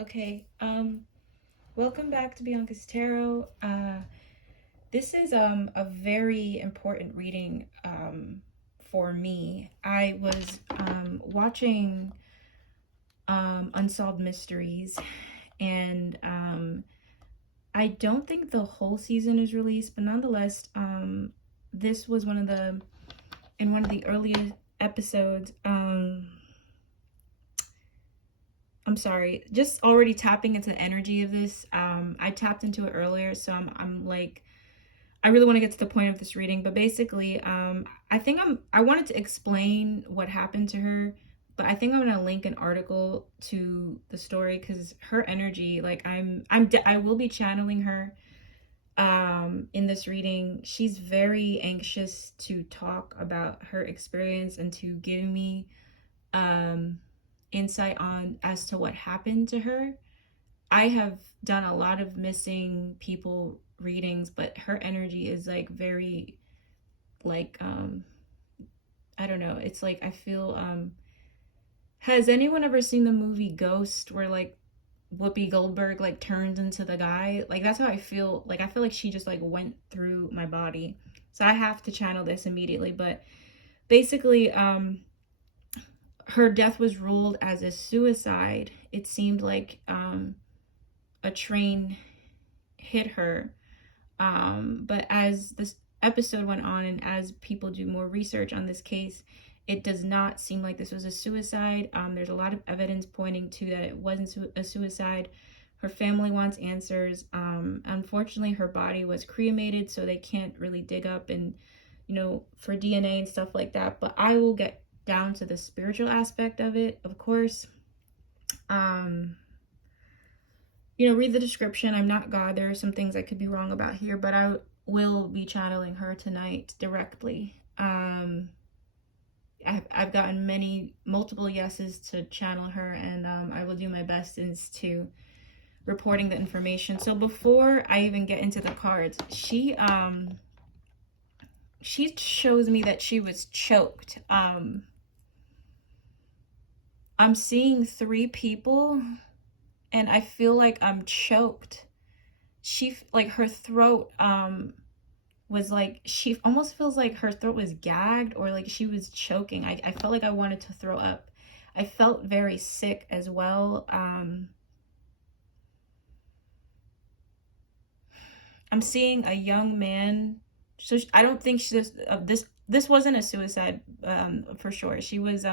Okay, welcome back to Bianca's Tarot. This is a very important reading for me. I was watching Unsolved Mysteries, and I don't think the whole season is released, but nonetheless, this was one of the earliest episodes. I'm sorry, just already tapping into the energy of this. I tapped into it earlier, so I'm like, I really want to get to the point of this reading. But basically, I wanted to explain what happened to her, but I think I'm gonna link an article to the story because her energy, like I will be channeling her in this reading. She's very anxious to talk about her experience and to give me insight on as to what happened to her. I have done a lot of missing people readings, but her energy is like very like I don't know. It's like I feel has anyone ever seen the movie Ghost where like Whoopi Goldberg like turns into the guy? Like that's how I feel. Like I feel like she just like went through my body. So I have to channel this immediately, but basically her death was ruled as a suicide. It seemed like a train hit her. But as this episode went on and as people do more research on this case, it does not seem like this was a suicide. There's a lot of evidence pointing to that it wasn't a suicide. Her family wants answers. Unfortunately, her body was cremated, so they can't really dig up and, for DNA and stuff like that. But I will get down to the spiritual aspect of it, of course. Read the description. I'm not God. There are some things I could be wrong about here, but I will be channeling her tonight directly. I've gotten multiple yeses to channel her, and I will do my best as to reporting the information. So before I even get into the cards, she shows me that she was choked. I'm seeing 3 people, and I feel like I'm choked. She, like, her throat was like, she almost feels like her throat was gagged or like she was choking. I felt like I wanted to throw up. I felt very sick as well. I'm seeing a young man. So I don't think this wasn't a suicide for sure. She was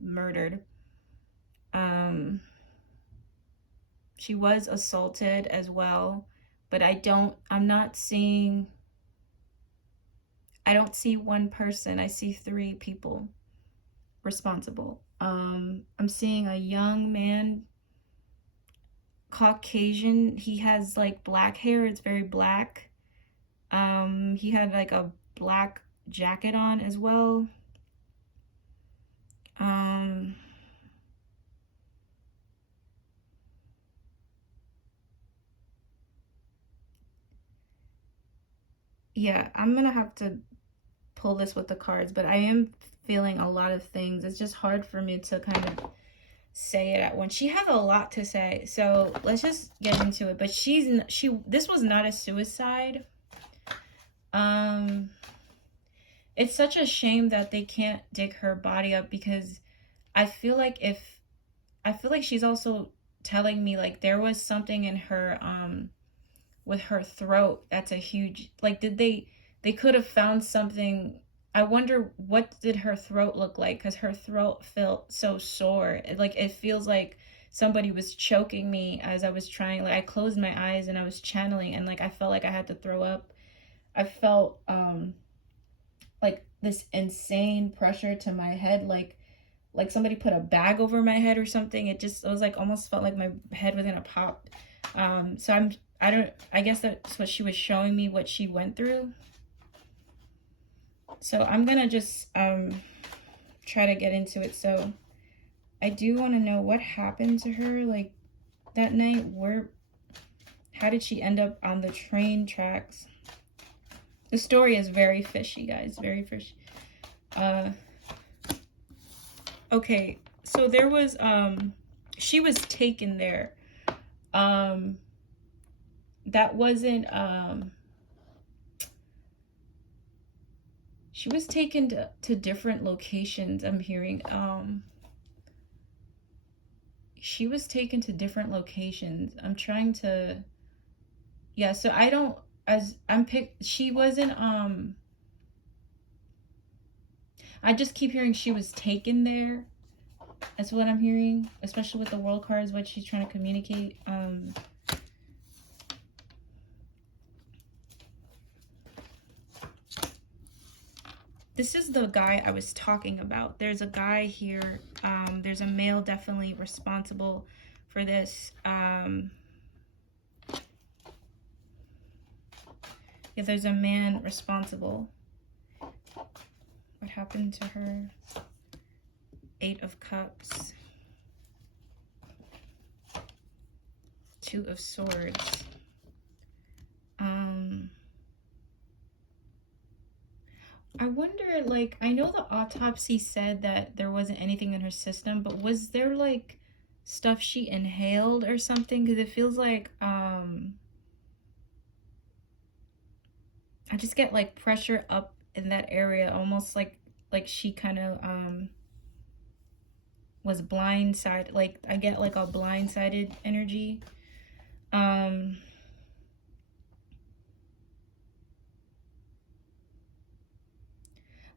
murdered. She was assaulted as well, but I don't see one person. I see 3 people responsible. I'm seeing a young man, Caucasian. He has like black hair. It's very black. He had like a black jacket on as well. Yeah, I'm gonna have to pull this with the cards, but I am feeling a lot of things. It's just hard for me to kind of say it at once. She has a lot to say, so let's just get into it. But this was not a suicide. It's such a shame that they can't dig her body up, because I feel like she's also telling me like there was something in her with her throat that's a huge, like, they could have found something. I wonder what did her throat look like, because her throat felt so sore. It feels like somebody was choking me as I was trying. Like I closed my eyes and I was channeling, and like I felt like I had to throw up. I felt like this insane pressure to my head, like somebody put a bag over my head or something. It was like almost felt like my head was gonna pop. So I guess that's what she was showing me, what she went through. So I'm gonna just try to get into it. So I do want to know what happened to her like that night. How did she end up on the train tracks? The story is very fishy, guys, very fishy. Okay, so there was she was taken there Um, that wasn't, she was taken to different locations, I'm hearing. She was taken to different locations. I'm trying to, yeah, so I don't, as I'm she wasn't, I just keep hearing she was taken there. That's what I'm hearing, especially with the world cards, what she's trying to communicate. This is the guy I was talking about. There's a guy here. There's a male definitely responsible for this. Yeah, there's a man responsible. What happened to her? 8 of Cups. 2 of Swords. I wonder, like, I know the autopsy said that there wasn't anything in her system, but was there, like, stuff she inhaled or something? Because it feels like, I just get, like, pressure up in that area, almost like she kind of, was blindsided. Like, I get, like, a blindsided energy.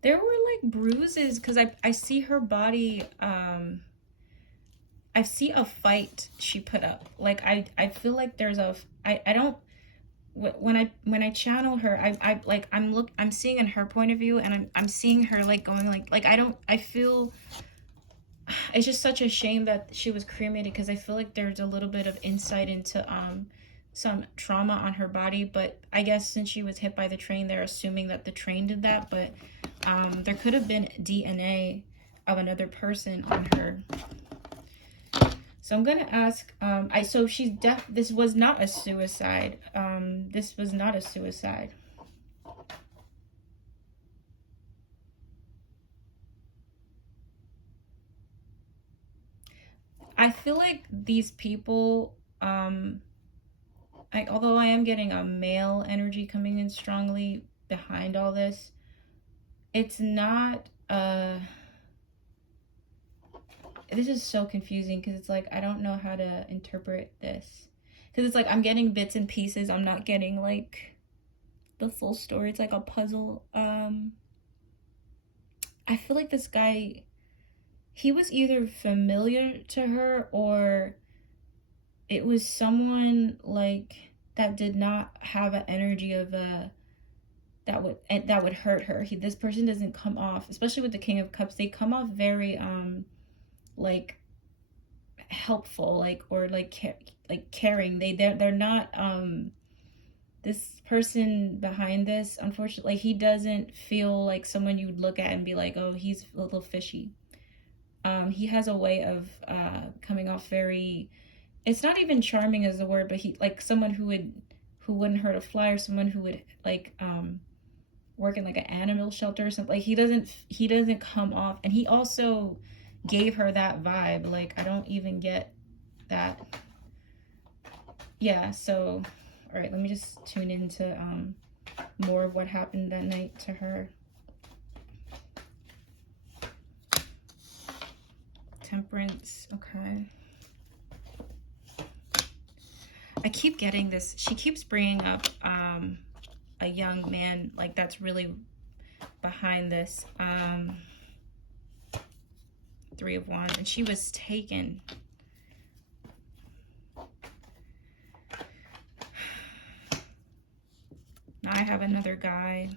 There were like bruises because I see her body. I see a fight she put up. Like I feel like there's a I don't when I channel her I'm seeing in her point of view, and I'm seeing her like going like I feel it's just such a shame that she was cremated, because I feel like there's a little bit of insight into some trauma on her body. But I guess since she was hit by the train, they're assuming that the train did that. But there could have been DNA of another person on her. So I'm gonna ask. So she's this was not a suicide. This was not a suicide. I feel like these people, although I am getting a male energy coming in strongly behind all this, it's not, this is so confusing, because it's like, I don't know how to interpret this. Because it's like, I'm getting bits and pieces. I'm not getting, like, the full story. It's like a puzzle. I feel like this guy, he was either familiar to her, or it was someone like that did not have an energy of that would hurt her. This person doesn't come off, especially with the King of Cups, they come off very like helpful, like, or like caring. They're not this person behind this, unfortunately, he doesn't feel like someone you would look at and be like, oh, he's a little fishy. He has a way of coming off very, it's not even charming as a word, but he like someone who wouldn't hurt a fly, or someone who would like work in like an animal shelter or something. Like he doesn't come off, and he also gave her that vibe. Like I don't even get that. Yeah, so all right, let me just tune into more of what happened that night to her. Temperance, okay. I keep getting this. She keeps bringing up a young man, like that's really behind this. 3 of Wands, and she was taken. Now I have another guy.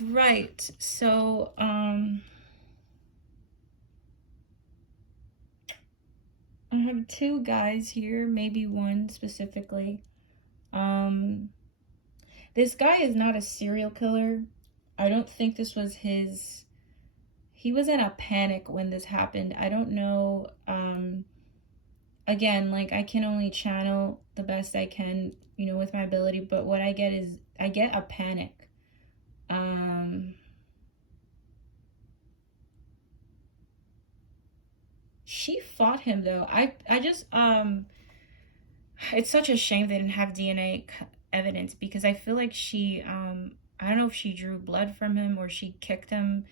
Right. So, I have 2 guys here, maybe one specifically. This guy is not a serial killer. I don't think this was his. He was in a panic when this happened. I don't know. Again, like I can only channel the best I can, you know, with my ability. But what I get is I get a panic. fought him though. I just it's such a shame they didn't have DNA evidence, because I feel like she I don't know if she drew blood from him or she kicked him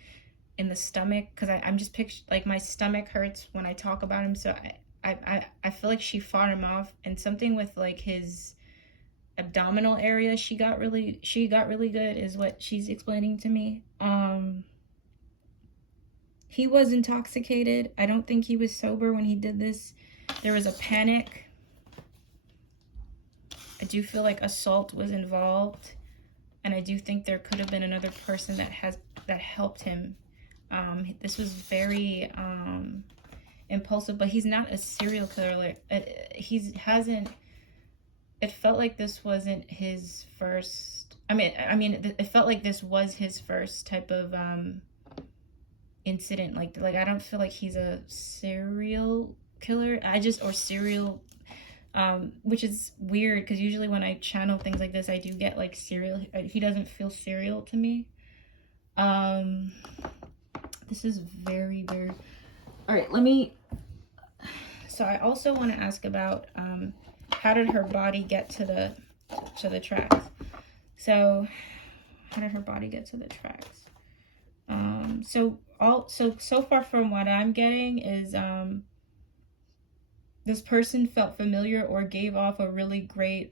in the stomach, because I'm just picturing, like, my stomach hurts when I talk about him. So I feel like she fought him off, and something with like his abdominal area, she got really good, is what she's explaining to me. He was intoxicated. I don't think he was sober when he did this. There was a panic. I do feel like assault was involved, and I do think there could have been another person that helped him. This was very impulsive, but he's not a serial killer. He hasn't. It felt like this wasn't his first. I mean, it felt like this was his first type of incident. Like I don't feel like he's a serial killer. Or serial. Which is weird, because usually when I channel things like this, I do get like serial. He doesn't feel serial to me. This is very, very... All right, let me... So I also want to ask about how did her body get to the tracks? So how did her body get to the tracks? So far from what I'm getting is this person felt familiar or gave off a really great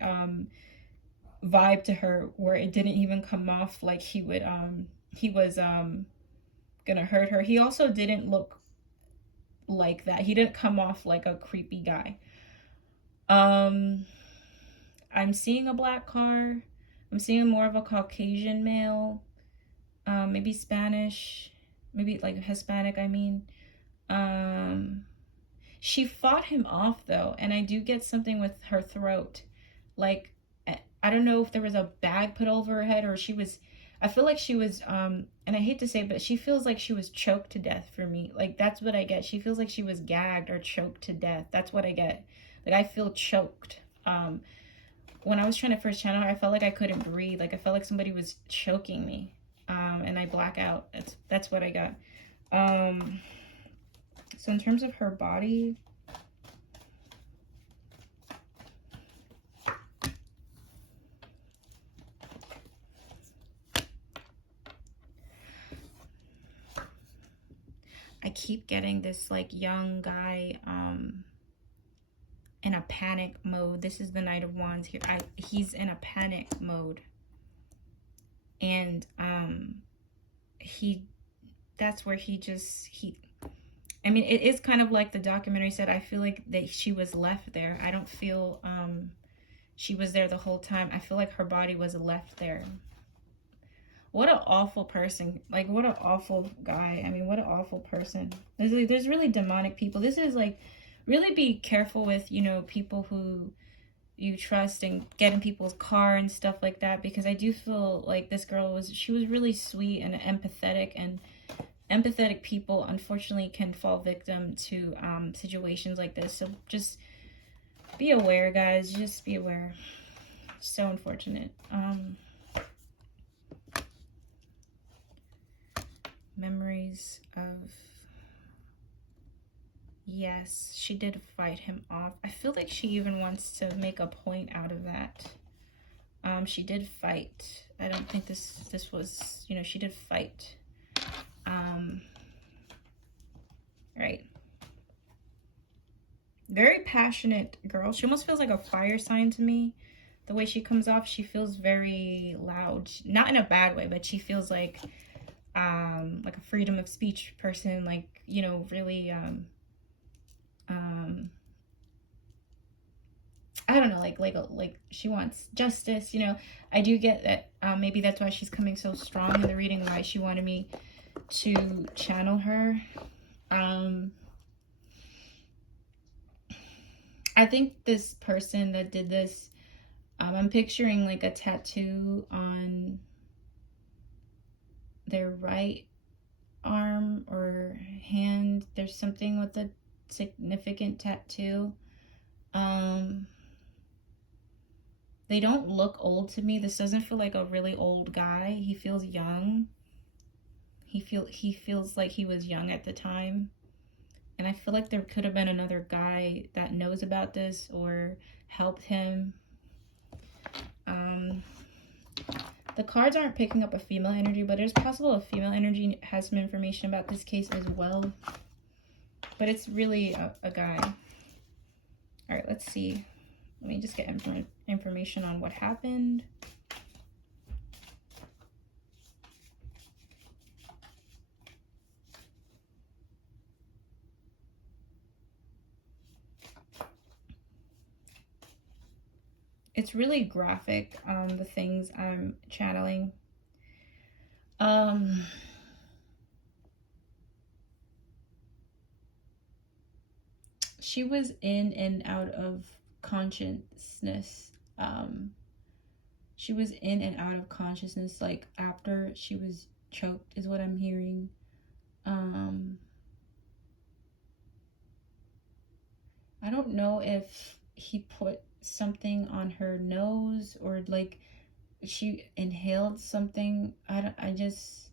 vibe to her, where it didn't even come off like he was gonna hurt her. He also didn't look like that. He didn't come off like a creepy guy. I'm seeing a black car. I'm seeing more of a Caucasian male, maybe Spanish, maybe like Hispanic, I mean. She fought him off though, and I do get something with her throat. Like, I don't know if there was a bag put over her head, or I feel like she was, and I hate to say it, but she feels like she was choked to death for me. Like, that's what I get. She feels like she was gagged or choked to death. That's what I get. Like, I feel choked. When I was trying to first channel her, I felt like I couldn't breathe. Like, I felt like somebody was choking me. And I black out. That's what I got. So in terms of her body, I keep getting this like young guy in a panic mode. This is the Knight of Wands here. He's in a panic mode, and that's where I mean, it is kind of like the documentary said. I feel like that she was left there. I don't feel she was there the whole time. I feel like her body was left there. What an awful person. Like, what an awful guy. I mean, what an awful person. There's really demonic people. This is like, really be careful with, you know, people who you trust and get in people's car and stuff like that, because I do feel like this girl she was really sweet and empathetic, and empathetic people unfortunately can fall victim to situations like this. So just be aware, guys. Just be aware. So unfortunate. Memories of... Yes, she did fight him off. I feel like she even wants to make a point out of that. She did fight. I don't think this was, you know, she did fight. Right. Very passionate girl. She almost feels like a fire sign to me. The way she comes off, she feels very loud. Not in a bad way, but she feels like a freedom of speech person, like, you know, really I don't know, like she wants justice, you know. I do get that. Maybe that's why she's coming so strong in the reading, why she wanted me to channel her. I think this person that did this, I'm picturing like a tattoo on their right arm or hand. There's something with a significant tattoo. They don't look old to me. This doesn't feel like a really old guy. He feels young. He feels like he was young at the time. And I feel like there could have been another guy that knows about this or helped him. The cards aren't picking up a female energy, but it's possible a female energy has some information about this case as well. But it's really a guy. All right, let's see. Let me just get information on what happened. It's really graphic, the things I'm channeling. She was in and out of consciousness. She was in and out of consciousness, like after she was choked, is what I'm hearing. I don't know if he put something on her nose or like she inhaled something. I just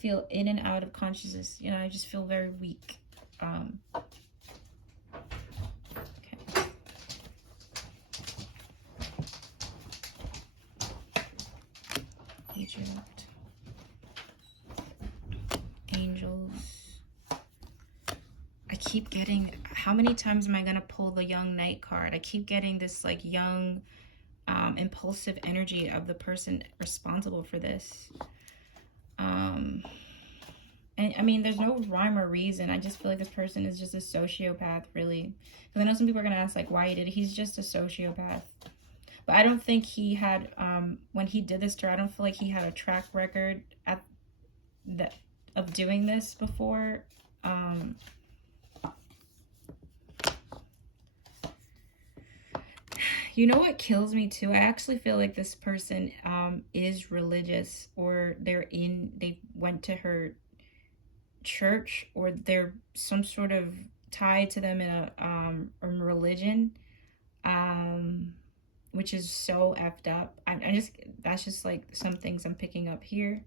feel in and out of consciousness. You know, I just feel very weak. Okay. Egypt. Angels. I keep getting, how many times am I gonna pull the young knight card? I keep getting this like young, impulsive energy of the person responsible for this. And I mean, there's no rhyme or reason. I just feel like this person is just a sociopath, really. Because I know some people are gonna ask like why he did it. He's just a sociopath. But I don't think he had, when he did this to her, I don't feel like he had a track record of doing this before. You know what kills me too? I actually feel like this person is religious, or they went to her church, or they're some sort of tied to them in a religion, which is so effed up. That's just like some things I'm picking up here.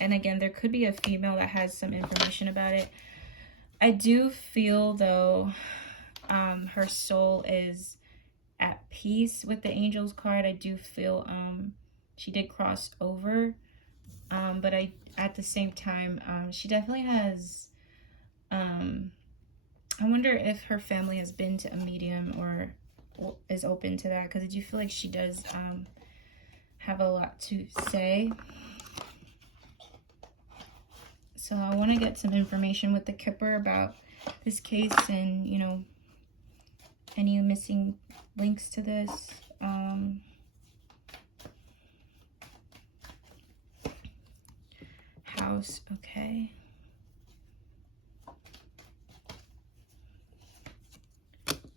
And again, there could be a female that has some information about it. I do feel though, her soul is at peace with the Angels card. I do feel she did cross over, but at the same time, she definitely has, I wonder if her family has been to a medium or is open to that, because I do feel like she does have a lot to say. So I want to get some information with the Kipper about this case, and you know, any missing links to this. House, okay.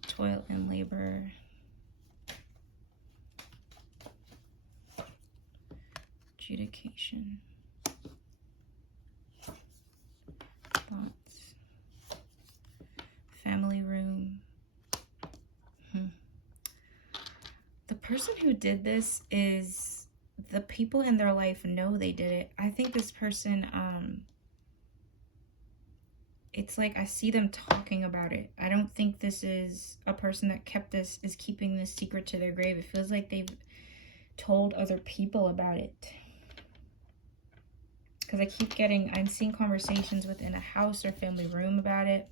Toil and labor. Adjudication. Thoughts. Family room. The person who did this is, the people in their life know they did it. I think this person, it's like I see them talking about it. I don't think this is a person that is keeping this secret to their grave. It feels like they've told other people about it. Because I'm seeing conversations within a house or family room about it.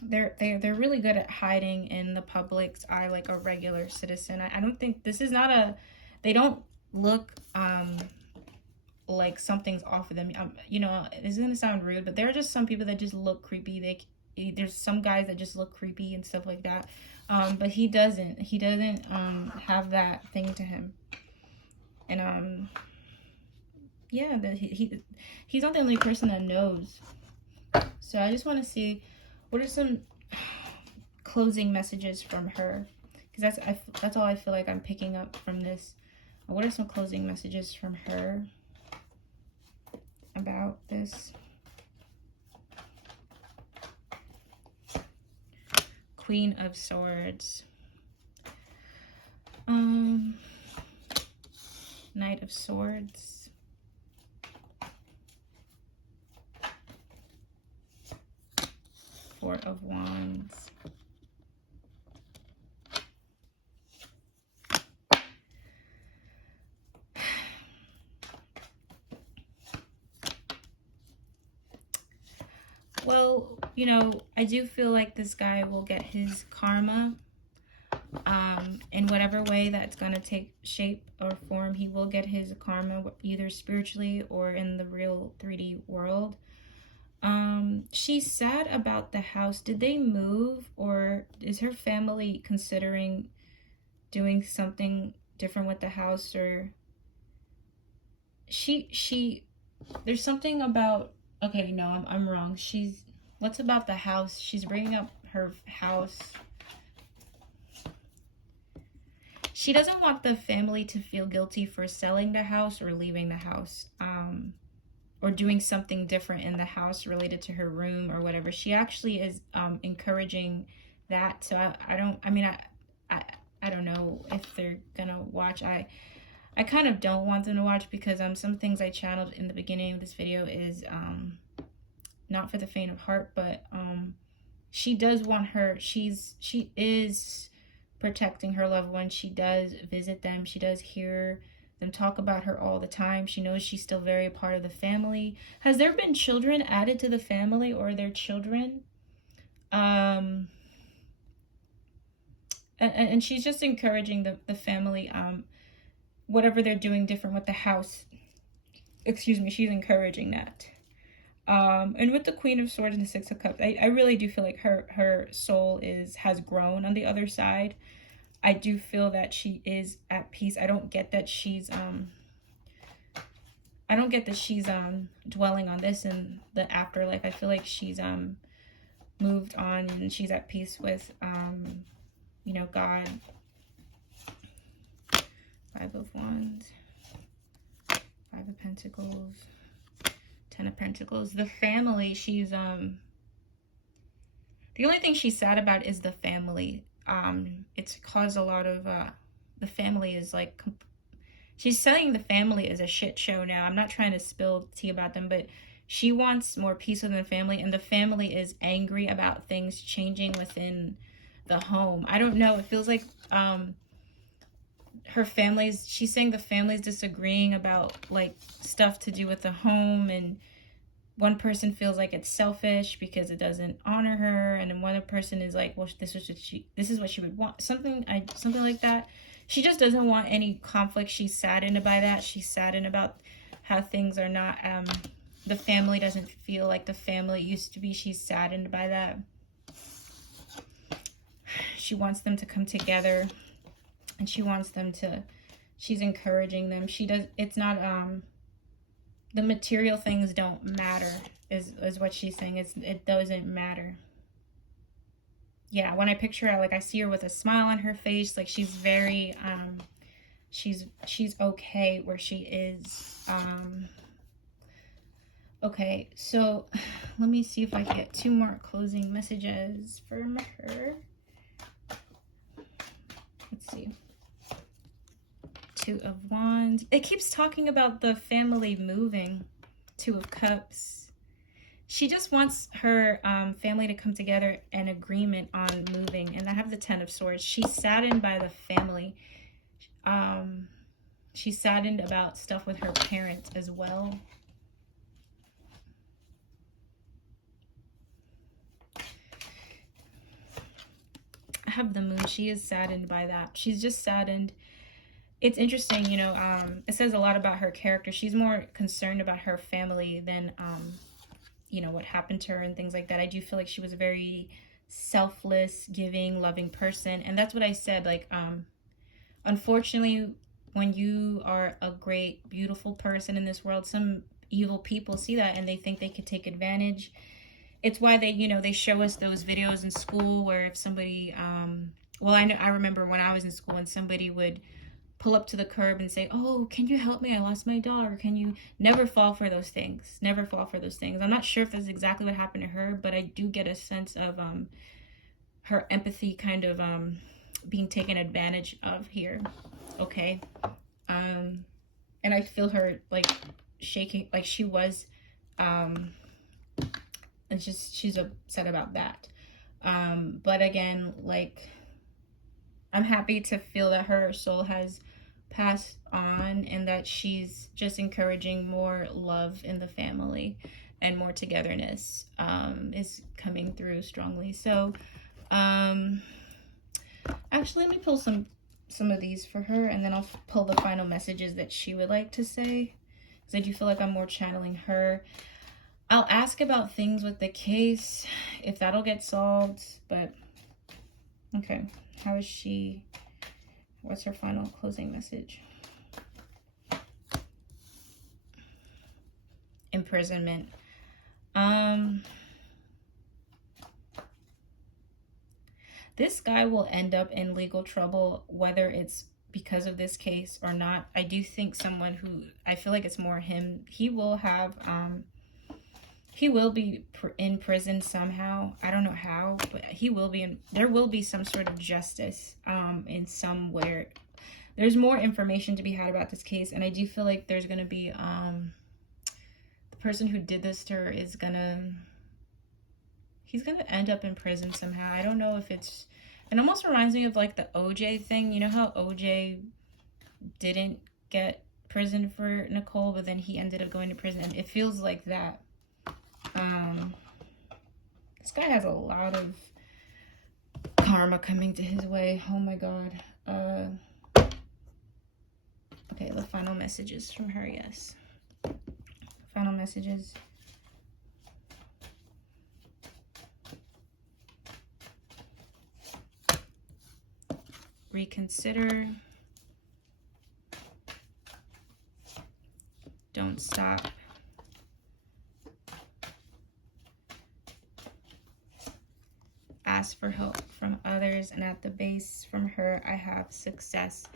They're really good at hiding in the public's eye like a regular citizen. I don't think this is not they don't look like something's off of them. You know, it's gonna sound rude, but there are just some people that just look creepy. There's some guys that just look creepy and stuff like that. But he doesn't have that thing to him. And yeah, he's not the only person that knows. So I just want to see what are some closing messages from her, because that's all I feel like I'm picking up from this. What are some closing messages from her about this? Queen of Swords. Knight of Swords. Four of Wands. Well, you know, I do feel like this guy will get his karma in whatever way that's going to take shape or form. He will get his karma either spiritually or in the real 3D world. She's sad about the house. Did they move, or is her family considering doing something different with the house? Or there's something about, okay, no, I'm wrong. What's about the house? She's bringing up her house. She doesn't want the family to feel guilty for selling the house or leaving the house, or doing something different in the house related to her room or whatever. She actually is encouraging that. So I don't know if they're gonna watch. I kind of don't want them to watch, because some things I channeled in the beginning of this video is not for the faint of heart, but she does want her, she is protecting her loved ones. She does visit them. She does hear them talk about her all the time. She knows she's still very a part of the family. Has there been children added to the family, or their children? And she's just encouraging the family, whatever they're doing different with the house. Excuse me, she's encouraging that. And with the Queen of Swords and the Six of Cups, I really do feel like her soul has grown on the other side. I do feel that she is at peace. I don't get that she's dwelling on this in the afterlife. I feel like she's moved on and she's at peace with you know, God. Five of Wands, Five of Pentacles, Ten of Pentacles. The family, she's the only thing she's sad about is the family. It's caused a lot of the family is like, she's saying the family is a shit show now. I'm not trying to spill tea about them, but she wants more peace within the family, and the family is angry about things changing within the home. I don't know, it feels like she's saying the family's disagreeing about like stuff to do with the home, and one person feels like it's selfish because it doesn't honor her, and then one person is like, well, this is what she would want, something like that. She just doesn't want any conflict. She's saddened by that. She's saddened about how things are not, the family doesn't feel like the family it used to be. She's saddened by that. She wants them to come together, and she wants them to, she's encouraging them. It's not, the material things don't matter, is what she's saying. It doesn't matter. Yeah, when I picture her, like, I see her with a smile on her face, like she's very she's okay where she is. Okay, so let me see if I get 2 more closing messages from her. Let's see. 2 of Wands. It keeps talking about the family moving. 2 of Cups. She just wants her family to come together in agreement on moving. And I have the 10 of Swords. She's saddened by the family. She's saddened about stuff with her parents as well. I have the Moon. She is saddened by that. She's just saddened. It's interesting, you know, it says a lot about her character. She's more concerned about her family than, you know, what happened to her and things like that. I do feel like she was a very selfless, giving, loving person. And that's what I said, like, unfortunately, when you are a great, beautiful person in this world, some evil people see that and they think they could take advantage. It's why they, you know, they show us those videos in school where if somebody, well, I remember when I was in school and somebody would pull up to the curb and say, oh, can you help me? I lost my dog. Can you never fall for those things? Never fall for those things. I'm not sure if that's exactly what happened to her, but I do get a sense of her empathy kind of being taken advantage of here. Okay. And I feel her like shaking, like she was, it's just, she's upset about that. But again, like, I'm happy to feel that her soul has passed on and that she's just encouraging more love in the family and more togetherness is coming through strongly. So actually, let me pull some of these for her, and then I'll pull the final messages that she would like to say, because I do feel like I'm more channeling her. I'll ask about things with the case, if that'll get solved, but okay. How is she? What's her final closing message? Imprisonment. This guy will end up in legal trouble, whether it's because of this case or not. I do think someone who, I feel like it's more him, he will have, he will be in prison somehow. I don't know how, but he will be in, there will be some sort of justice in somewhere. There's more information to be had about this case, and I do feel like there's going to be, the person who did this to her is going to, he's going to end up in prison somehow. I don't know if it's, it almost reminds me of like the OJ thing. You know how OJ didn't get prison for Nicole, but then he ended up going to prison. It feels like that. This guy has a lot of karma coming to his way. Oh my God. Okay, the final messages from her, yes. Final messages. Reconsider. Don't stop. Ask for help from others, and at the base from her, I have success.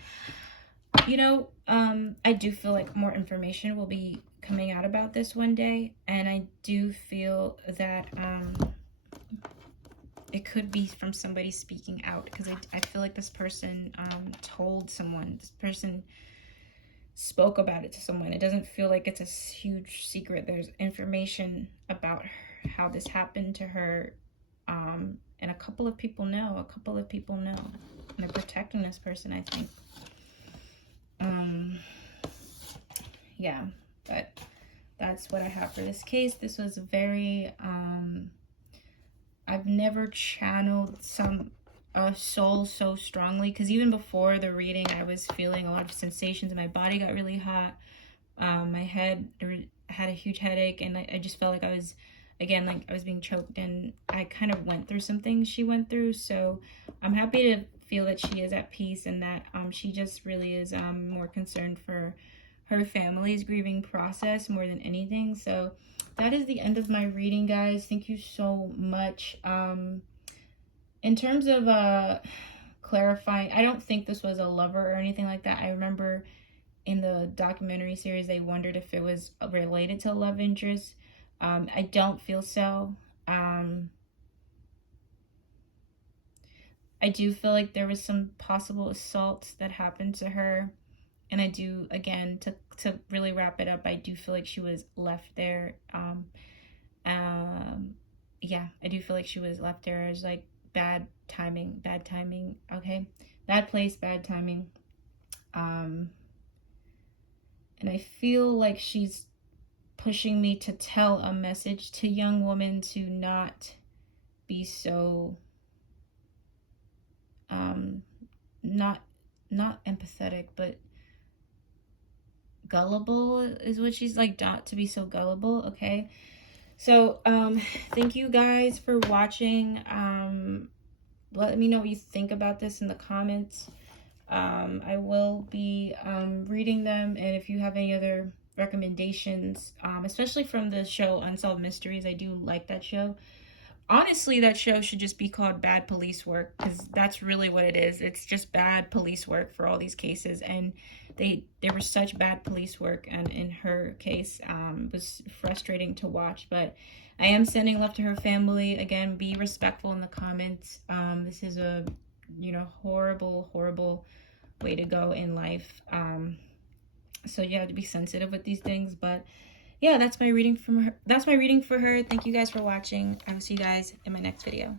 You know, I do feel like more information will be coming out about this one day, and I do feel that it could be from somebody speaking out, because I feel like this person told someone, this person spoke about it to someone. It doesn't feel like it's a huge secret. There's information about her, how this happened to her, and a couple of people know. A couple of people know. And they're protecting this person, I think. Yeah, but that's what I have for this case. This was very, I've never channeled a soul so strongly, because even before the reading, I was feeling a lot of sensations, and my body got really hot. My head, I had a huge headache, and I just felt like I was, again, like I was being choked, and I kind of went through some things she went through. So I'm happy to feel that she is at peace, and that she just really is more concerned for her family's grieving process more than anything. So that is the end of my reading, guys. Thank you so much. In terms of clarifying, I don't think this was a lover or anything like that. I remember in the documentary series, they wondered if it was related to a love interest. I don't feel so. I do feel like there was some possible assaults that happened to her. And I do, again, to really wrap it up, I do feel like she was left there. Yeah, I do feel like she was left there as like bad timing, okay? Bad place, bad timing. And I feel like she's pushing me to tell a message to young women to not be so, not empathetic, but gullible is what she's like, not to be so gullible, okay? So thank you guys for watching. Let me know what you think about this in the comments. I will be reading them, and if you have any other recommendations, especially from the show Unsolved Mysteries, I do like that show. Honestly, that show should just be called Bad Police Work, because that's really what it is. It's just bad police work for all these cases, and there was such bad police work, and in her case, it was frustrating to watch. But I am sending love to her family. Again, be respectful in the comments. This is a you know, horrible, horrible way to go in life. So you have to be sensitive with these things. But yeah, that's my reading from her. That's my reading for her. Thank you guys for watching. I will see you guys in my next video.